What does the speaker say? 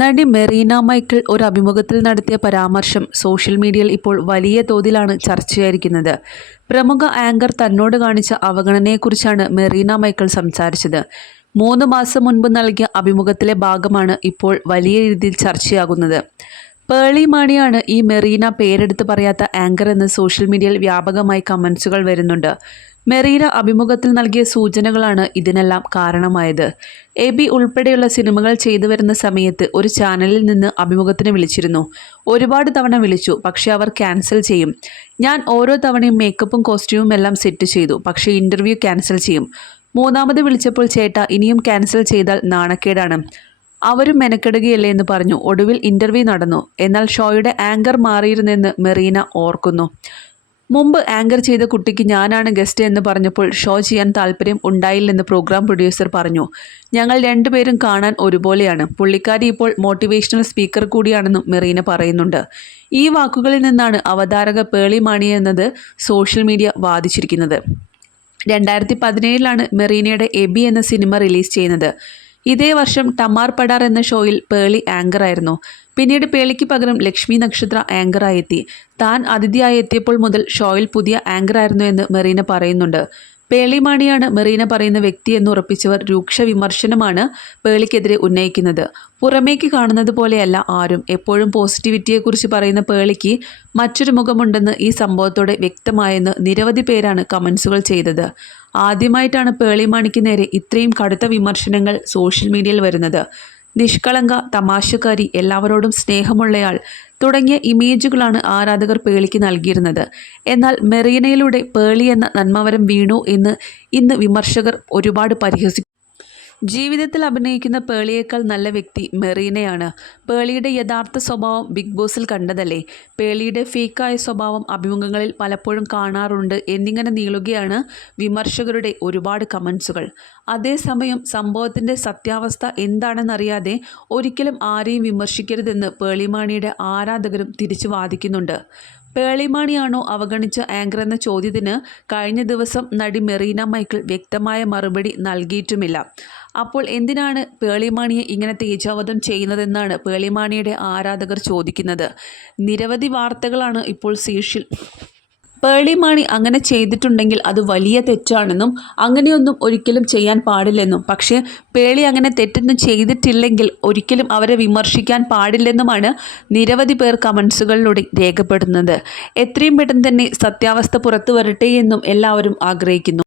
നടി മെറീന മൈക്കിൾ ഒരു അഭിമുഖത്തിൽ നടത്തിയ പരാമർശം സോഷ്യൽ മീഡിയയിൽ ഇപ്പോൾ വലിയ തോതിലാണ് ചർച്ചയായിരിക്കുന്നത്. പ്രമുഖ ആങ്കർ തന്നോട് കാണിച്ച അവഗണനയെക്കുറിച്ചാണ് മെറീന മൈക്കിൾ സംസാരിച്ചത്. മൂന്ന് മാസം മുൻപ് നൽകിയ അഭിമുഖത്തിലെ ഭാഗമാണ് ഇപ്പോൾ വലിയ രീതിയിൽ ചർച്ചയാകുന്നത്. പേളി മാണിയാണ് ഈ മെറീന പേരെടുത്ത് പറയാത്ത ആങ്കർ എന്ന് സോഷ്യൽ മീഡിയയിൽ വ്യാപകമായി കമൻസുകൾ വരുന്നുണ്ട്. മെറീന അഭിമുഖത്തിൽ നൽകിയ സൂചനകളാണ് ഇതിനെല്ലാം കാരണമായത്. എ ബി ഉൾപ്പെടെയുള്ള സിനിമകൾ ചെയ്തു വരുന്ന സമയത്ത് ഒരു ചാനലിൽ നിന്ന് അഭിമുഖത്തിന് വിളിച്ചിരുന്നു. ഒരുപാട് തവണ വിളിച്ചു പക്ഷേ അവർ ക്യാൻസൽ ചെയ്യും. ഞാൻ ഓരോ തവണയും മേക്കപ്പും കോസ്റ്റ്യൂമും എല്ലാം സെറ്റ് ചെയ്തു പക്ഷേ ഇന്റർവ്യൂ ക്യാൻസൽ ചെയ്യും. മൂന്നാമത് വിളിച്ചപ്പോൾ ചേട്ട ഇനിയും ക്യാൻസൽ ചെയ്താൽ നാണക്കേടാണ്. അവരും മെനക്കെടുകയല്ലേ എന്ന് പറഞ്ഞു. ഒടുവിൽ ഇന്റർവ്യൂ നടന്നു. എന്നാൽ ഷോയുടെ ആങ്കർ മാറിയിരുന്നെന്ന് മെറീന ഓർക്കുന്നു. മുമ്പ് ആങ്കർ ചെയ്ത കുട്ടിക്ക് ഞാനാണ് ഗസ്റ്റ് എന്ന് പറഞ്ഞപ്പോൾ ഷോ ചെയ്യാൻ താല്പര്യം ഉണ്ടായില്ലെന്ന് പ്രോഗ്രാം പ്രൊഡ്യൂസർ പറഞ്ഞു. ഞങ്ങൾ രണ്ടുപേരും കാണാൻ ഒരുപോലെയാണ്. പുള്ളിക്കാരി ഇപ്പോൾ മോട്ടിവേഷണൽ സ്പീക്കർ കൂടിയാണെന്നും മെറീന പറയുന്നുണ്ട്. ഈ വാക്കുകളിൽ നിന്നാണ് അവതാരക പേളി മാണി എന്നത് സോഷ്യൽ മീഡിയ വാദിച്ചിരിക്കുന്നത് രണ്ടായിരത്തി പതിനേഴിലാണ് മെറീനയുടെ എബി എന്ന സിനിമ റിലീസ് ചെയ്യുന്നത്. ഇതേ വർഷം ടമാർ പടാർ എന്ന ഷോയിൽ പേളി ആങ്കറായിരുന്നു പിന്നീട് പേളിക്ക് പകരം ലക്ഷ്മി നക്ഷത്ര ആങ്കറായി എത്തി താൻ അതിഥിയായി എത്തിയപ്പോൾ മുതൽ ഷോയിൽ പുതിയ ആങ്കറായിരുന്നു എന്ന് മെറീന പറയുന്നുണ്ട്. പേളിമാണിയാണ് മെറീന പറയുന്ന വ്യക്തി എന്ന് ഉറപ്പിച്ചവർ രൂക്ഷ വിമർശനമാണ് പേളിക്കെതിരെ ഉന്നയിക്കുന്നത്. പുറമേക്ക് കാണുന്നത് പോലെയല്ല ആരും. എപ്പോഴും പോസിറ്റിവിറ്റിയെക്കുറിച്ച് പറയുന്ന പേളിക്ക് മറ്റൊരു മുഖമുണ്ടെന്ന് ഈ സംഭവത്തോടെ വ്യക്തമായെന്ന് നിരവധി പേരാണ് കമൻസുകൾ ചെയ്തത്. ആദ്യമായിട്ടാണ് പേളിമാണിക്ക് നേരെ ഇത്രയും കടുത്ത വിമർശനങ്ങൾ സോഷ്യൽ മീഡിയയിൽ വരുന്നത്. നിഷ്കളങ്ക തമാശക്കാരി എല്ലാവരോടും സ്നേഹമുള്ളയാൾ തുടങ്ങിയ ഇമേജുകളാണ് ആരാധകർ പേളിക്ക് നൽകിയിരുന്നത്. എന്നാൽ മെറീനയിലൂടെ പേളി എന്ന നന്മവരം വീണു എന്ന് ഇന്ന് വിമർശകർ ഒരുപാട് പരിഹസിക്കും ജീവിതത്തിൽ അഭിനയിക്കുന്ന പേളിയേക്കാൾ നല്ല വ്യക്തി മെറീനയാണ്. പേളിയുടെ യഥാർത്ഥ സ്വഭാവം ബിഗ് ബോസിൽ കണ്ടതല്ലേ? പേളിയുടെ ഫേക്കായ സ്വഭാവം അഭിമുഖങ്ങളിൽ പലപ്പോഴും കാണാറുണ്ട് എന്നിങ്ങനെ നീളുകയാണ് വിമർശകരുടെ ഒരുപാട് കമൻസുകൾ അതേസമയം സംഭവത്തിന്റെ സത്യാവസ്ഥ എന്താണെന്നറിയാതെ ഒരിക്കലും ആരെയും വിമർശിക്കരുതെന്ന് പേളിമാണിയുടെ ആരാധകരും തിരിച്ചു വാദിക്കുന്നുണ്ട്. പേളിമാണിയാണോ അവഗണിച്ച ആങ്കർ എന്ന ചോദ്യത്തിന് കഴിഞ്ഞ ദിവസം നടി മെറീന മൈക്കിൾ വ്യക്തമായ മറുപടി നൽകിയിട്ടുമില്ല. അപ്പോൾ എന്തിനാണ് പേളിമാണിയെ ഇങ്ങനെ തേജാവധം ചെയ്യുന്നതെന്നാണ് പേളിമാണിയുടെ ആരാധകർ ചോദിക്കുന്നത്. നിരവധി വാർത്തകളാണ് ഇപ്പോൾ സീഷിൽ പേളിമാണി അങ്ങനെ ചെയ്തിട്ടുണ്ടെങ്കിൽ അത് വലിയ തെറ്റാണെന്നും അങ്ങനെയൊന്നും ഒരിക്കലും ചെയ്യാൻ പാടില്ലെന്നും. പക്ഷേ പേളി അങ്ങനെ തെറ്റൊന്നും ചെയ്തിട്ടില്ലെങ്കിൽ ഒരിക്കലും അവരെ വിമർശിക്കാൻ പാടില്ലെന്നുമാണ് നിരവധി പേർ കമൻസുകളിലൂടെ രേഖപ്പെടുന്നത്. എത്രയും പെട്ടെന്ന് തന്നെ സത്യാവസ്ഥ പുറത്തു വരട്ടെ എന്നും എല്ലാവരും ആഗ്രഹിക്കുന്നു.